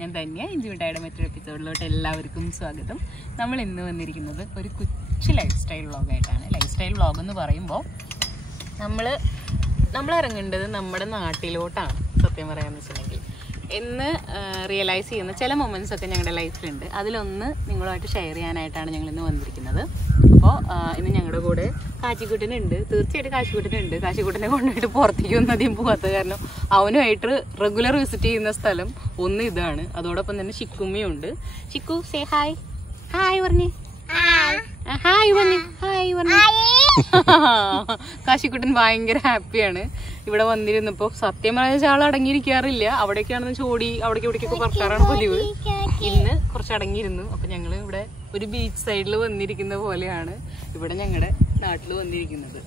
ഞാൻ തന്നെയാണ് ഇഞ്ചുമിട്ടായുടെ മറ്റൊരു എപ്പിസോഡിലോട്ട് എല്ലാവർക്കും സ്വാഗതം. നമ്മൾ ഇന്ന് വന്നിരിക്കുന്നത് ഒരു കൊച്ചു ലൈഫ് സ്റ്റൈൽ വ്ളോഗായിട്ടാണ്. ലൈഫ് സ്റ്റൈൽ വ്ളോഗ് എന്ന് പറയുമ്പോൾ നമ്മൾ ഇറങ്ങേണ്ടത് നമ്മുടെ നാട്ടിലോട്ടാണ്. സത്യം പറയാമെന്ന് വെച്ചിട്ടുണ്ടെങ്കിൽ എന്ന് റിയലൈസ് ചെയ്യുന്ന ചില മൊമെൻറ്റ്സ് ഒക്കെ ഞങ്ങളുടെ ലൈഫിലുണ്ട്. അതിലൊന്ന് നിങ്ങളുമായിട്ട് ഷെയർ ചെയ്യാനായിട്ടാണ് ഞങ്ങൾ ഇന്ന് വന്നിരിക്കുന്നത്. അപ്പോൾ ഇന്ന് ഞങ്ങളുടെ കൂടെ കാശിക്കുട്ടനുണ്ട്. തീർച്ചയായിട്ടും കാശിക്കുട്ടനുണ്ട്. കാശിക്കുട്ടനെ കൊണ്ടുപോയിട്ട് പുറത്തേക്കൊന്നും അധികം പോകാത്ത കാരണം അവനുമായിട്ട് റെഗുലർ വിസിറ്റ് ചെയ്യുന്ന സ്ഥലം ഒന്ന് ഇതാണ്. അതോടൊപ്പം തന്നെ ഷിക്കുമ്മയുണ്ട്. Shiku say hi. ഹായ് പറഞ്ഞേ. ഹായ് പറഞ്ഞേ. ഹായ് പറഞ്ഞേ. കാശിക്കുട്ടൻ ഭയങ്കര ഹാപ്പിയാണ് ഇവിടെ വന്നിരുന്നപ്പോൾ. സത്യം പറഞ്ഞ ആൾ അടങ്ങിയിരിക്കാറില്ല. അവിടേക്കാണെന്ന് ചോടി അവിടേക്കൊക്കെ പറക്കാറാണ് പതിവ്. ഇന്ന് കുറച്ച് അടങ്ങിയിരുന്നു. അപ്പൊ ഞങ്ങൾ ഇവിടെ ഒരു ബീച്ച് സൈഡിൽ വന്നിരിക്കുന്ന പോലെയാണ് ഇവിടെ ഞങ്ങളുടെ നാട്ടിൽ വന്നിരിക്കുന്നത്.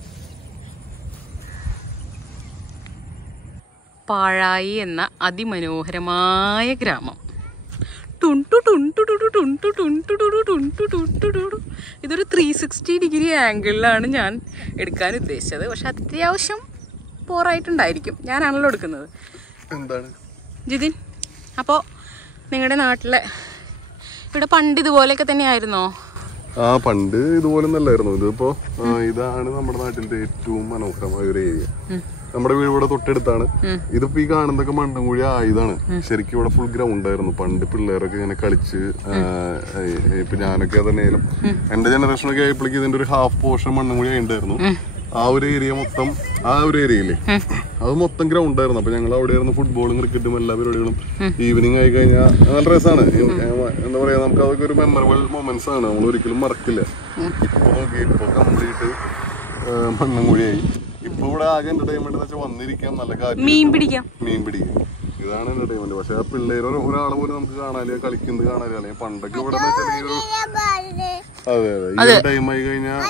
പാഴായി എന്ന അതിമനോഹരമായ ഗ്രാമം. ഇതൊരു 360 ഡിഗ്രി ആംഗിളിലാണ് ഞാൻ എടുക്കാൻ ഉദ്ദേശിച്ചത്. പക്ഷെ അത്യാവശ്യം പോറായിട്ടുണ്ടായിരിക്കും. ഞാനാണല്ലോ എടുക്കുന്നത്. എന്താണ് ജിതിൻ, അപ്പോൾ നിങ്ങളുടെ നാട്ടിലെ ഇവിടെ പണ്ട് ഇതുപോലെയൊക്കെ തന്നെയായിരുന്നോ? പണ്ട് ഇതുപോലെ ഒന്നല്ലായിരുന്നു. ഇതിപ്പോ ഇതാണ് നമ്മുടെ നാട്ടിലത്തെ ഏറ്റവും മനോഹരമായ ഒരു ഏരിയ. നമ്മുടെ വീട് ഇവിടെ തൊട്ടടുത്താണ്. ഇതിപ്പോ ഈ കാണുന്നതൊക്കെ മണ്ണും കൂടി ആയതാണ്. ശരിക്കും ഇവിടെ ഫുൾ ഗ്രൗണ്ട് ആയിരുന്നു. പണ്ട് പിള്ളേരൊക്കെ ഇങ്ങനെ കളിച്ച്, ഇപ്പൊ ഞാനൊക്കെ തന്നെയാലും എന്റെ ജനറേഷനൊക്കെ ആയപ്പോഴേക്ക് ഇതിന്റെ ഒരു ഹാഫ് പോർഷൻ മണ്ണും കൂടി ആയിട്ടുണ്ടായിരുന്നു. ആ ഒരു ഏരിയ മൊത്തം, ആ ഒരു ഏരിയയില് അത് മൊത്തം ഗ്രൗണ്ട് ആയിരുന്നു. അപ്പൊ ഞങ്ങൾ അവിടെ ആയിരുന്നു ഫുട്ബോളും ക്രിക്കറ്റും എല്ലാ പരിപാടികളും. ഈവനിങ് ആയി കഴിഞ്ഞാൽ നല്ല രസമാണ്. എന്താ പറയാ, നമുക്ക് അതൊക്കെ ഒരു മെമ്മറബിൾ മൊമെന്റ്സ് ആണ്. നമ്മൾ ഒരിക്കലും മറക്കില്ല. ഇപ്പൊ കംപ്ലീറ്റ് മണ്ണും കൂടിയായി. ഇപ്പൊ ഇവിടെ ആകെ എന്റർടൈൻമെന്റ് എന്ന് വെച്ചാൽ വന്നിരിക്കാം, നല്ല കാര്യം, മീൻ പിടിക്കാം. ഇതാണ് എന്റർടൈൻമെന്റ്. പക്ഷെ ആ പിള്ളേർ ഒരാളെ പോലും നമുക്ക് കാണാനില്ല, കളിക്കുന്നത് കാണാനില്ല. അല്ലെങ്കിൽ പണ്ടൊക്കെ ഇവിടെ അതെ ടൈം ആയി കഴിഞ്ഞാൽ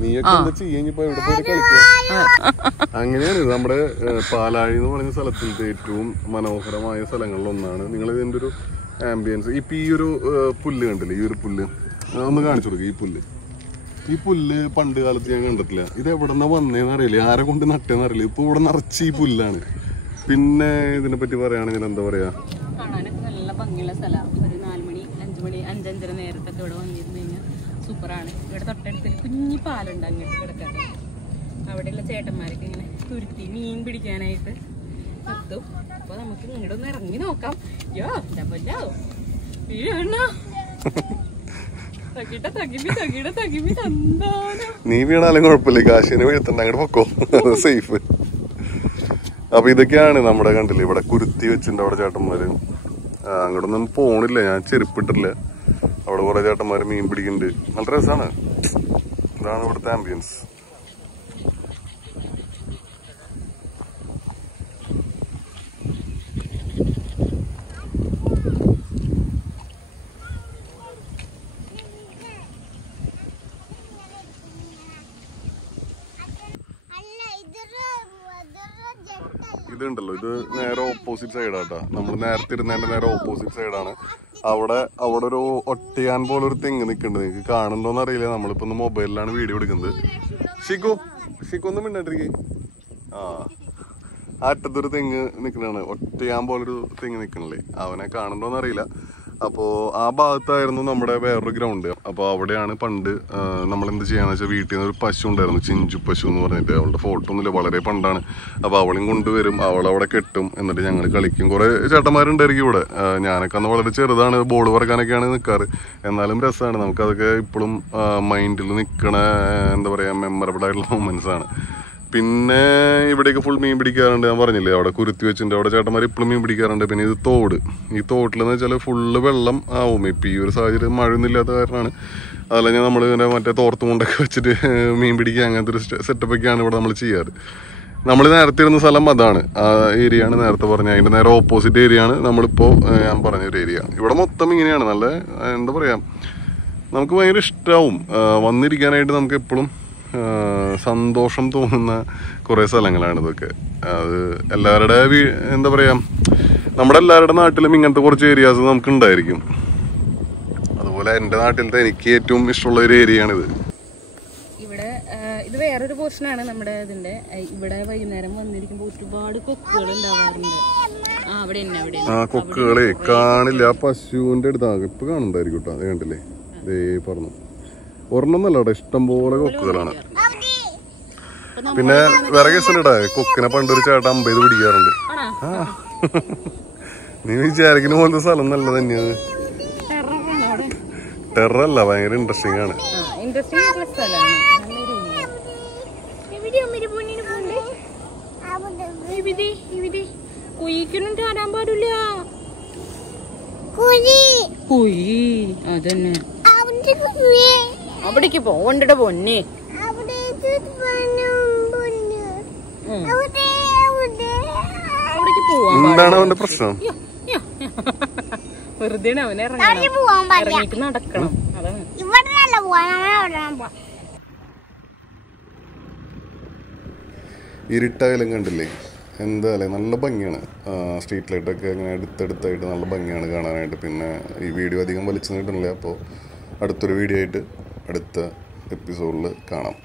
നീയൊക്കെ എന്താ ചെയ്യിപ്പോ ഇവിടെ പോയി കളിക്കുക. അങ്ങനെയാണ് നമ്മുടെ പാലാഴി എന്ന് പറയുന്ന സ്ഥലത്തിലത്തെ ഏറ്റവും മനോഹരമായ സ്ഥലങ്ങളിലൊന്നാണ്. നിങ്ങൾ ഇതിന്റെ ഒരു ആംബിയൻസ്, ഇപ്പൊ ഈ ഒരു പുല്ല് കണ്ടില്ലേ, ഈ ഒരു പുല്ല് ഒന്ന് കാണിച്ചു കൊടുക്കുക. ഈ പുല്ല് പണ്ട് കാലത്ത് ഞാൻ കണ്ടിട്ടില്ല. ഇത് എവിടെന്നാ വന്നേന്ന് അറിയില്ല, ആരെ കൊണ്ട് നട്ടേന്ന് അറിയില്ല. ഇപ്പൊ ഇവിടെ നിറച്ച് ഈ പുല്ലാണ്. പിന്നെ ഇതിനെ പറ്റി പറയുകയാണെങ്കിൽ എന്താ പറയാ, കാണാനൊക്കെ നല്ല ഭംഗിയുള്ള സ്ഥലമാണ്. ഒരു 4 മണി 5 മണി 5-5:30 നേരത്തൊക്കെ ഇവിടെ വന്നിരുന്നു കഴിഞ്ഞാൽ സൂപ്പറാണ്. ഇവിടെ തൊട്ടടുത്ത് കുഞ്ഞി പാലുണ്ട് അങ്ങോട്ട് കിടക്കാൻ. അവിടെയുള്ള ചേട്ടന്മാരൊക്കെ ഇങ്ങനെ തുരുത്തി മീൻ പിടിക്കാനായിട്ട് എത്തും. അപ്പൊ നമുക്ക് ഇങ്ങോട്ട് ഒന്ന് ഇറങ്ങി നോക്കാം. നീ വീണാലും കുഴപ്പമില്ല, കാശിനെ വീഴ്ത്തണ്ട, അങ്ങോട്ട് പൊക്കോ, സേഫ്. അപ്പൊ ഇതൊക്കെയാണ് നമ്മുടെ കണ്ടില്ലേ, ഇവിടെ കുരുത്തി വെച്ചിട്ടുണ്ട് അവിടെ ചേട്ടന്മാര്. അങ്ങോട്ടൊന്നും പോണില്ല, ഞാൻ ചെരുപ്പിട്ടില്ല. അവിടെ കുറെ ചേട്ടന്മാര് മീൻ പിടിക്കുന്നുണ്ട്. നല്ല രസമാണ്. ഇതാണ് ഇവിടുത്തെ ആംബിയൻസ്. ഇതുണ്ടല്ലോ, ഇത് നേരെ ഓപ്പോസിറ്റ് സൈഡാട്ടാ. നമ്മൾ നേരത്തെ ഇരുന്നതിന്റെ നേരെ ഓപ്പോസിറ്റ് സൈഡാണ്. അവിടെ ഒരു ഒട്ടിയാൻ പോലെ ഒരു തെങ്ങ് നിൽക്കുന്നുണ്ട്. നിങ്ങൾക്ക് കാണുന്നുണ്ടോന്ന് അറിയില്ല, നമ്മളിപ്പോ ഒന്ന് മൊബൈലിലാണ് വീഡിയോ എടുക്കുന്നത്. ഷിക്കു ഒന്നും മിണ്ടാണ്ടിരിക്കേ. അറ്റത്തൊരു തെങ്ങ് നിൽക്കണാണ്, ഒട്ടിയാൻ പോലൊരു തെങ്ങ് നിൽക്കണല്ലേ. അവനെ കാണുന്നുണ്ടോന്ന് അറിയില്ല. അപ്പോൾ ആ ഭാഗത്തായിരുന്നു നമ്മുടെ വേറൊരു ഗ്രൗണ്ട്. അപ്പോൾ അവിടെയാണ് പണ്ട് നമ്മൾ എന്ത് ചെയ്യാന്ന് വെച്ചാൽ, വീട്ടിൽ നിന്ന് ഒരു പശു ഉണ്ടായിരുന്നു, ചിഞ്ചു പശു എന്ന് പറഞ്ഞിട്ട്. അവളുടെ ഫോട്ടോ ഒന്നുമില്ല, വളരെ പണ്ടാണ്. അപ്പോൾ അവളെയും കൊണ്ടുവരും, അവളവിടെ കെട്ടും, എന്നിട്ട് ഞങ്ങൾ കളിക്കും. കുറേ ചേട്ടന്മാരുണ്ടായിരിക്കും ഇവിടെ. ഞാനൊക്കെ അന്ന് വളരെ ചെറുതാണ്, ബോൾ പറക്കാനൊക്കെയാണ് നിൽക്കാറ്. എന്നാലും രസമാണ്. നമുക്കതൊക്കെ ഇപ്പോഴും മൈൻഡിൽ നിൽക്കണ എന്താ പറയുക, മെമ്മറബിൾ ആയിട്ടുള്ള മൊമെന്റ്സ് ആണ്. പിന്നെ ഇവിടെയൊക്കെ ഫുൾ മീൻ പിടിക്കാറുണ്ട്. ഞാൻ പറഞ്ഞില്ലേ, അവിടെ കുരുത്തി വെച്ചിട്ടുണ്ട്. അവിടെ ചേട്ടന്മാർ ഇപ്പോഴും മീൻ പിടിക്കാറുണ്ട്. പിന്നെ ഇത് തോട്. ഈ തോട്ടിലെന്ന് വെച്ചാൽ ഫുള്ള് വെള്ളം ആവും. ഇപ്പം ഈ ഒരു സാഹചര്യം മഴയൊന്നും ഇല്ലാത്ത കാരണമാണ്. അതല്ലെങ്കിൽ നമ്മൾ ഇങ്ങനെ മറ്റേ തോർത്ത് കൊണ്ടൊക്കെ വെച്ചിട്ട് മീൻ പിടിക്കുക, അങ്ങനത്തെ ഒരു സെറ്റപ്പൊക്കെയാണ് ഇവിടെ നമ്മൾ ചെയ്യാറ്. നമ്മൾ നേരത്തെ ഇരുന്ന സ്ഥലം അതാണ്, ആ ഏരിയ ആണ് നേരത്തെ പറഞ്ഞ. അതിൻ്റെ നേരെ ഓപ്പോസിറ്റ് ഏരിയ ആണ് നമ്മളിപ്പോൾ ഞാൻ പറഞ്ഞൊരു ഏരിയ. ഇവിടെ മൊത്തം ഇങ്ങനെയാണ്. നല്ല എന്താ പറയുക, നമുക്ക് ഭയങ്കര ഇഷ്ടമാവും വന്നിരിക്കാനായിട്ട്. നമുക്ക് എപ്പോഴും സന്തോഷം തോന്നുന്ന കുറേ സ്ഥലങ്ങളാണ് ഇതൊക്കെ. അത് എല്ലാവരുടെ എന്താ പറയാ, നമ്മുടെ എല്ലാവരുടെ നാട്ടിലും ഇങ്ങനത്തെ കുറച്ച് ഏരിയാസ് നമുക്ക് ഉണ്ടായിരിക്കും. അതുപോലെ എൻ്റെ നാട്ടിലത്തെ എനിക്ക് ഏറ്റവും ഇഷ്ടമുള്ള ഒരു ഏരിയ ആണിത്. ഇവിടെ ഇത് വേറൊരു പോർഷനാണ് നമ്മുടെ ഇതിന്റെ. ഇവിടെ വൈകുന്നേരം വന്നിരിക്കുമ്പോൾ ഒരുപാട് കൊക്കുകൾ ഉണ്ടാവാറുണ്ട്. ആ കൊക്കുകളെ കാണില്ല. ആ പശുവിന്റെ അടുത്താകും ഇപ്പൊ കാണുന്നുണ്ടായിരിക്കും കേട്ടോ. അത് കണ്ടില്ലേ, ദേ പറഞ്ഞു. ഒരെണ്ണന്നല്ല അവിടെ ഇഷ്ടം പോലെ കൊക്കുകളാണ്. പിന്നെ വേറെ കേസുണ്ടാ, കൊക്കിനെ പണ്ടൊരു ചേട്ടൻ 50 പിടിക്കാറുണ്ട്. ആ നീ വിചാരിക്കുന്ന പോലത്തെ സ്ഥലം നല്ല തന്നെയത്. ടെററല്ല, ഭയങ്കര ഇൻട്രസ്റ്റിംഗ് ആണ്. അതന്നെ അവിടേക്ക് പോകണ്ട പൊന്നെ. അവിടേക്ക് പോവാൻ എന്താണ് അവന്റെ പ്രശ്നം? വെറുതെ അവനെ ഇറങ്ങിയിട്ട് നടക്കണം. അതാണ് ഇരുട്ടായാലും കണ്ടില്ലേ എന്താ അല്ലേ, നല്ല ഭംഗിയാണ്. സ്ട്രീറ്റ് ലൈറ്റൊക്കെ അങ്ങനെ അടുത്തടുത്തായിട്ട് നല്ല ഭംഗിയാണ് കാണാനായിട്ട്. പിന്നെ ഈ വീഡിയോ അധികം വലിച്ചു നീട്ടുന്നില്ല. അപ്പോൾ അടുത്തൊരു വീഡിയോ ആയിട്ട് അടുത്ത എപ്പിസോഡിൽ കാണാം.